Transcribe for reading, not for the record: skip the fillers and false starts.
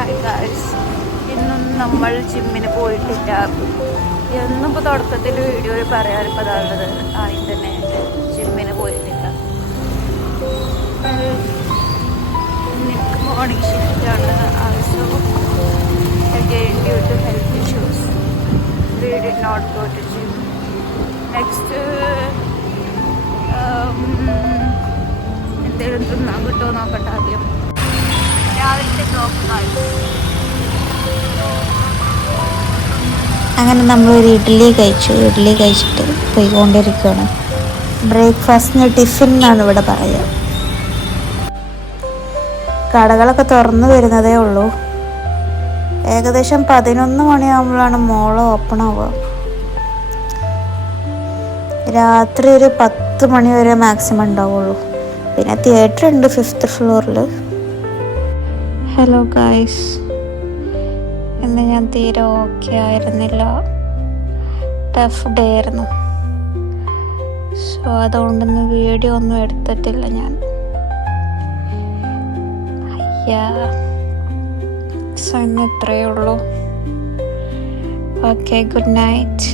Hi guys, ഇന്നും നമ്മൾ ജിമ്മിന് പോയിട്ടില്ല. എന്നിപ്പോൾ തുടക്കത്തിൽ വീഡിയോയിൽ പറയാനിപ്പോൾ അതാണുള്ളത്. ആദ്യം തന്നെ ജിമ്മിന് പോയിട്ടില്ല. എനിക്ക് മോർണിംഗ് ഷിഫ്റ്റാണ്. Also again due to health issues we did not go to gym. Next എന്തെങ്കിലും തിന്നാൻ കിട്ടുമോ നോക്കട്ടെ. ആദ്യം രാവിലത്തെ അങ്ങനെ നമ്മളൊരു ഇഡ്ഡലി കഴിച്ചിട്ട് പോയിക്കൊണ്ടിരിക്കുകയാണ്. ബ്രേക്ക്ഫാസ്റ്റിന് ടിഫിൻ എന്നാണ് ഇവിടെ പറയുക. കടകളൊക്കെ തുറന്നു വരുന്നതേ ഉള്ളൂ. ഏകദേശം 11 മണിയാകുമ്പോഴാണ് മോള് ഓപ്പൺ ആവുക. രാത്രി ഒരു 10 മണി വരെ മാക്സിമം ഉണ്ടാവുള്ളൂ. പിന്നെ തിയേറ്റർ ഉണ്ട് 5th ഫ്ലോറിൽ. ഹലോ ഗായ്സ്, ഇന്ന് ഞാൻ തീരെ ഓക്കെ ആയിരുന്നില്ല. ടഫ് ഡേ ആയിരുന്നു. സോ അതുകൊണ്ടൊന്നും വീഡിയോ ഒന്നും എടുത്തിട്ടില്ല ഞാൻ. സോ ഇന്ന് ഇത്രയേ ഉള്ളൂ. Okay, good night.